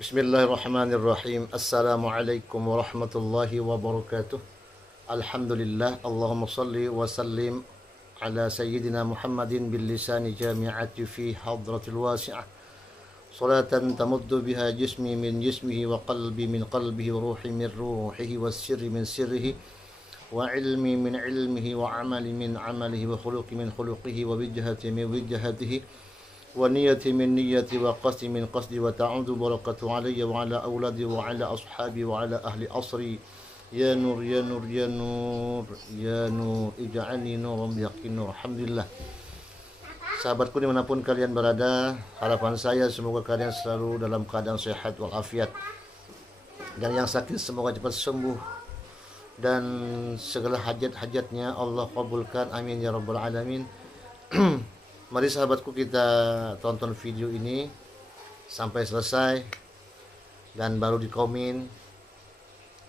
Bismillahirrahmanirrahim. Assalamualaikum warahmatullahi wabarakatuh. Alhamdulillah. Allahumma salli wa sallim ala sayyidina Muhammadin bil lisani jami'ati fi hadratil wasi'ah. Salatan tamuddu biha jismi min jismihi wa qalbi min qalbihi wa ruhi min ruhihi wa sirri min sirrihi wa ilmi min ilmihi wa amali min amalihi wa khuluqi min khuluqihi wa wijhati min wijhatihi wa niyati min niyati wa qasdi min qasdi wa ta'udhu barakatuh alayya wa ala awladi wa ala ashabi wa ala ahli asri ya nur ya nur ya nur ya nur ij'alni nuran biyaqin nur. Alhamdulillah. Sahabatku dimanapun kalian berada, harapan saya semoga kalian selalu dalam keadaan sehat walafiat, dan yang sakit semoga cepat sembuh, dan segala hajat-hajatnya Allah kabulkan, amin ya rabbal alamin. Mari sahabatku, kita tonton video ini sampai selesai dan baru dikomen.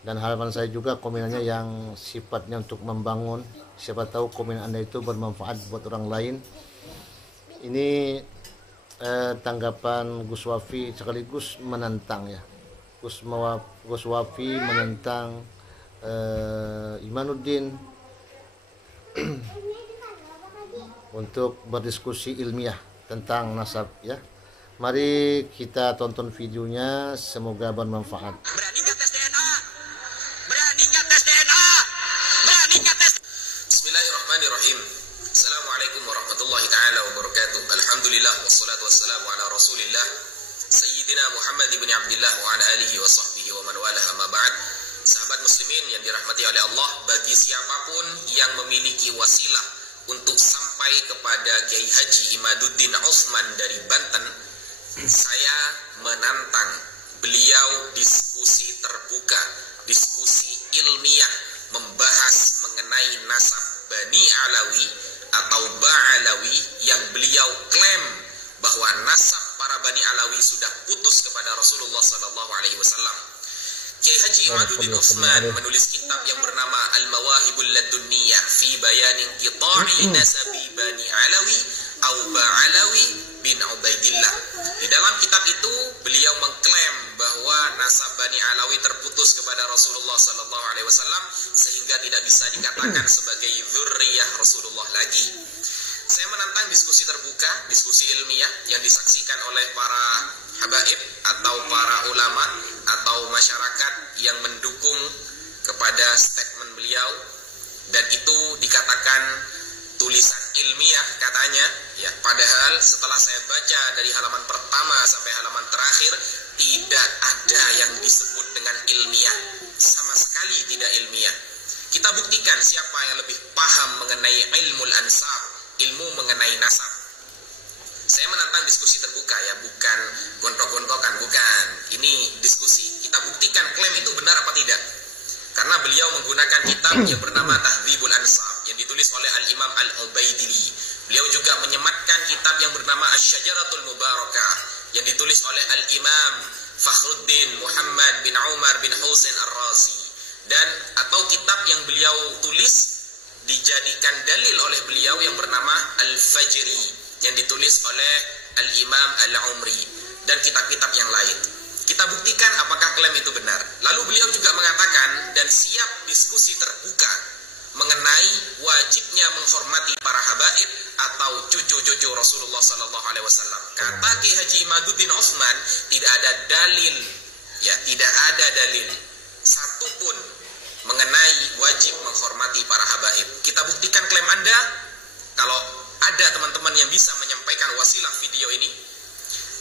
Dan harapan saya juga komenannya yang sifatnya untuk membangun. Siapa tahu komen Anda itu bermanfaat buat orang lain. Ini tanggapan Gus Wafi sekaligus menentang ya. Gus Wafi menentang Imanuddin untuk berdiskusi ilmiah tentang nasab ya. Mari kita tonton videonya, semoga bermanfaat. Berani nggak tes DNA? Berani nggak tes DNA? Berani nggak tes? Bismillahirrahmanirrahim. Assalamualaikum warahmatullahi taala wabarakatuh. Alhamdulillah wassalatu wassalamu ala Rasulillah Sayyidina Muhammad ibn Abdillah wa ala alihi wa sahbihi wa man walah, amma ba'd. Sahabat muslimin yang dirahmati oleh Allah, bagi siapapun yang memiliki wasilah untuk sampai kepada Kiai Haji Imaduddin Utsman dari Banten, saya menantang beliau diskusi terbuka, diskusi ilmiah, membahas mengenai nasab Bani Alawi atau Ba'alawi yang beliau klaim bahwa nasab para Bani Alawi sudah putus kepada Rasulullah SAW. Kiai Haji Imaduddin Utsman menulis kitab yang bernama Al-Mawahibul Ladunniyah fi bayanin qita'i nasabi Bani Alawi au Ba'alawi bin Ubaidillah. Di dalam kitab itu beliau mengklaim bahwa nasab Bani Alawi terputus kepada Rasulullah SAW sehingga tidak bisa dikatakan sebagai dzurriyyah Rasulullah lagi. Saya menantang diskusi terbuka, diskusi ilmiah yang disaksikan oleh para habaib atau para ulama atau masyarakat yang mendukung kepada statement beliau, dan itu dikatakan tulisan ilmiah katanya ya. Padahal setelah saya baca dari halaman pertama sampai halaman terakhir, tidak ada yang disebut dengan ilmiah, sama sekali tidak ilmiah. Kita buktikan siapa yang lebih paham mengenai ilmul ansab, ilmu mengenai nasab. Saya menantang diskusi terbuka ya, bukan gontok-gontokan, bukan. Ini diskusi. Kita buktikan klaim itu benar apa tidak. Karena beliau menggunakan kitab yang bernama Tahdzibul Ansab yang ditulis oleh Al-Imam Al-Ubaidili. Beliau juga menyematkan kitab yang bernama Asy-Syajaratul Mubarakah yang ditulis oleh Al-Imam Fakhruddin Muhammad bin Umar bin Husain Ar-Razi. Dan atau kitab yang beliau tulis dijadikan dalil oleh beliau yang bernama Al-Fajri yang ditulis oleh Al-Imam Al-Umri, dan kitab-kitab yang lain. Kita buktikan apakah klaim itu benar. Lalu beliau juga mengatakan dan siap diskusi terbuka mengenai wajibnya menghormati para habaib atau cucu-cucu Rasulullah SAW. Kata Kiai Haji Imaduddin Utsman, tidak ada dalil ya, tidak ada dalil satupun mengenai wajib menghormati para habaib. Kita buktikan klaim Anda. Kalau ada teman-teman yang bisa menyampaikan wasilah video ini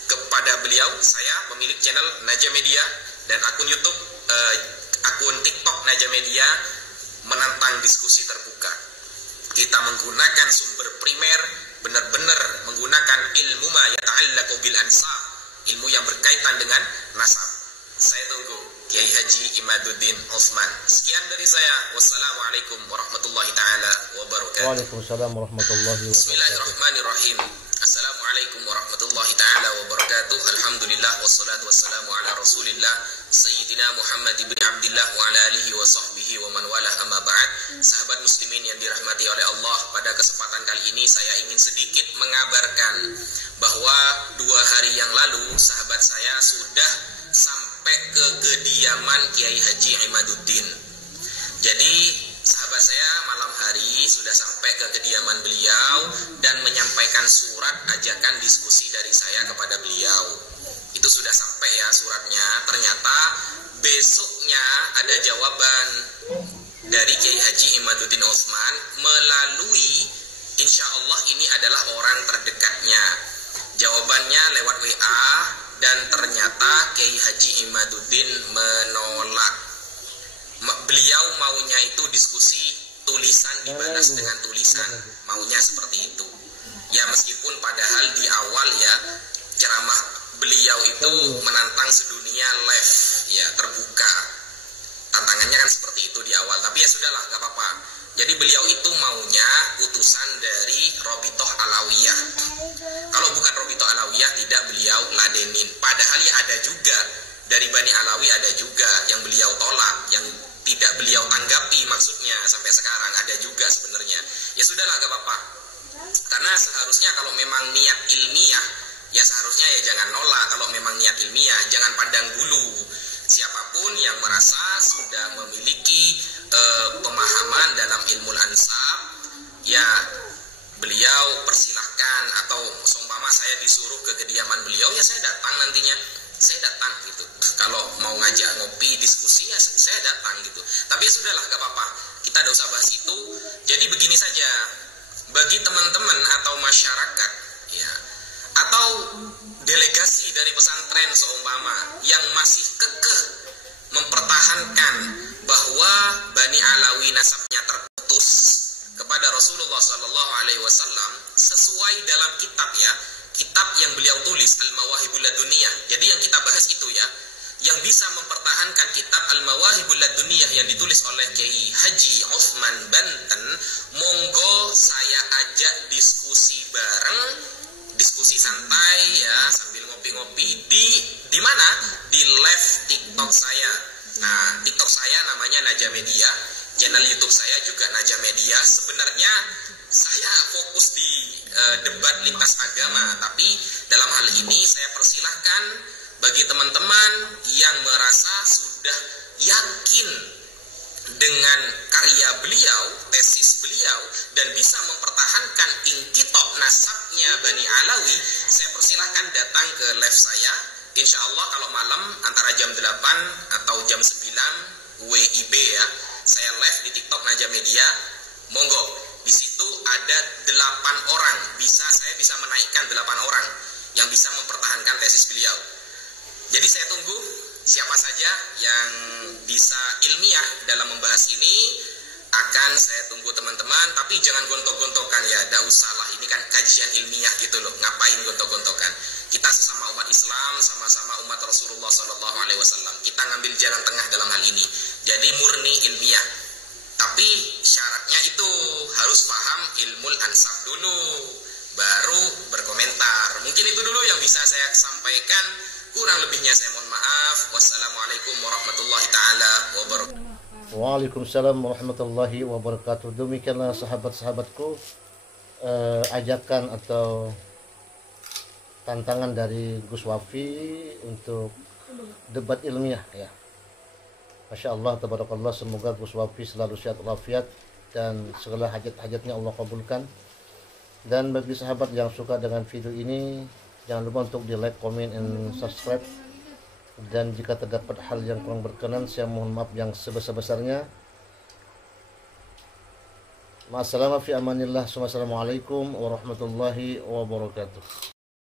kepada beliau, saya pemilik channel Naja Media dan akun YouTube, akun TikTok Naja Media, menantang diskusi terbuka. Kita menggunakan sumber primer, benar-benar menggunakan ilmu ma yata'allaqu bil ansab, ilmu yang berkaitan dengan nasab. Saya tunggu Kiai Haji Imaduddin Utsman. Sekian dari saya. Wassalamualaikum warahmatullahi taala wabarakatuh. Waalaikumsalam warahmatullahi wabarakatuh. Bismillahirrahmanirrahim. Assalamualaikum warahmatullahi taala wabarakatuh. Alhamdulillah wassalatu wassalamu ala Rasulillah Sayyidina Muhammad ibn Abdillah wa ala alihi wa sahbihi wa man walah, amma ba'd. Sahabat muslimin yang dirahmati oleh Allah, pada kesempatan kali ini saya ingin sedikit mengabarkan bahwa 2 hari yang lalu sahabat saya sudah sampai ke kediaman Kiai Haji Imaduddin. Jadi sahabat saya malam hari sudah sampai ke kediaman beliau dan menyampaikan surat ajakan diskusi dari saya kepada beliau. Itu sudah sampai ya suratnya. Ternyata besoknya ada jawaban dari Kiai Haji Imaduddin Utsman melalui, insya Allah ini adalah orang terdekatnya. Jawabannya lewat WA dan ternyata Kiai Haji Imaduddin menolak. Beliau maunya itu diskusi tulisan dibalas dengan tulisan, maunya seperti itu. Ya meskipun padahal di awal ya ceramah beliau itu menantang sedunia live ya, terbuka. Tantangannya kan seperti itu di awal, tapi ya sudahlah, gak apa-apa. Jadi beliau itu maunya utusan dari Robitoh Alawiyah. Kalau bukan Robitoh Alawiyah tidak beliau ladenin. Padahal ya ada juga dari Bani Alawi, ada juga yang beliau tolak, yang tidak beliau tanggapi, maksudnya sampai sekarang ada juga sebenarnya. Ya sudahlah, gak apa-apa. Karena seharusnya kalau memang niat ilmiah, ya seharusnya ya jangan nolak. Kalau memang niat ilmiah, jangan pandang bulu. Siapapun yang merasa sudah memiliki pemahaman dalam ilmu ansab, ya beliau persilahkan. Atau seumpama saya disuruh ke kediaman beliau, ya saya datang nantinya. Saya datang gitu. Kalau mau ngajak ngopi, diskusi, ya saya datang gitu. Tapi ya sudahlah, gak apa-apa. Kita tidak usah bahas itu. Jadi begini saja, bagi teman-teman atau masyarakat, ya, atau delegasi dari pesantren seumpama yang masih kekeh mempertahankan bahwa Bani Alawi nasabnya terputus kepada Rasulullah SAW sesuai dalam kitab ya, kitab yang beliau tulis Al-Mawahibul Laduniyah. Jadi yang kita bahas itu ya, yang bisa mempertahankan kitab Al-Mawahibul Laduniyah yang ditulis oleh Kiai Haji Utsman Banten, monggo saya ajak diskusi bareng, diskusi santai ya, sambil ngopi-ngopi di mana? Di live TikTok saya. Nah, TikTok saya namanya Naja Media, channel YouTube saya juga Naja Media. Sebenarnya saya fokus di debat lintas agama, tapi dalam hal ini saya persilahkan bagi teman-teman yang merasa sudah yakin dengan karya beliau, tesis beliau, dan bisa mempertahankan inkitok nasabnya Bani Alawi, saya persilahkan datang ke live saya. Insya Allah kalau malam antara jam 8 atau jam 9 WIB ya, saya live di TikTok Naja Media. Monggo, di situ ada 8 orang, saya bisa menaikkan 8 orang yang bisa mempertahankan tesis beliau. Jadi saya tunggu siapa saja yang bisa ilmiah dalam membahas ini. Akan saya tunggu teman-teman, tapi jangan gontok-gontokan ya, tidak usah lah, ini kan kajian ilmiah gitu loh, ngapain gontok-gontokan. Kita sesama umat Islam, sama-sama umat Rasulullah SAW, kita ngambil jalan tengah dalam hal ini. Jadi murni ilmiah, tapi syaratnya itu harus paham ilmu ansab dulu, baru berkomentar. Mungkin itu dulu yang bisa saya sampaikan. Kurang lebihnya saya mohon maaf. Wassalamualaikum warahmatullahi taala wabarakatuh. Waalaikumsalam warahmatullahi wabarakatuh. Demikianlah sahabat-sahabatku, ajakan atau tantangan dari Gus Wafi untuk debat ilmiah ya. Masya Allah, tabarakallah, semoga Gus Wafi selalu sehat walafiat dan segala hajat-hajatnya Allah kabulkan. Dan bagi sahabat yang suka dengan video ini, jangan lupa untuk di like, comment, and subscribe. Dan jika terdapat hal yang kurang berkenan, saya mohon maaf yang sebesar-besarnya. Ma'assalamah fi amanillah. Assalamualaikum warahmatullahi wabarakatuh.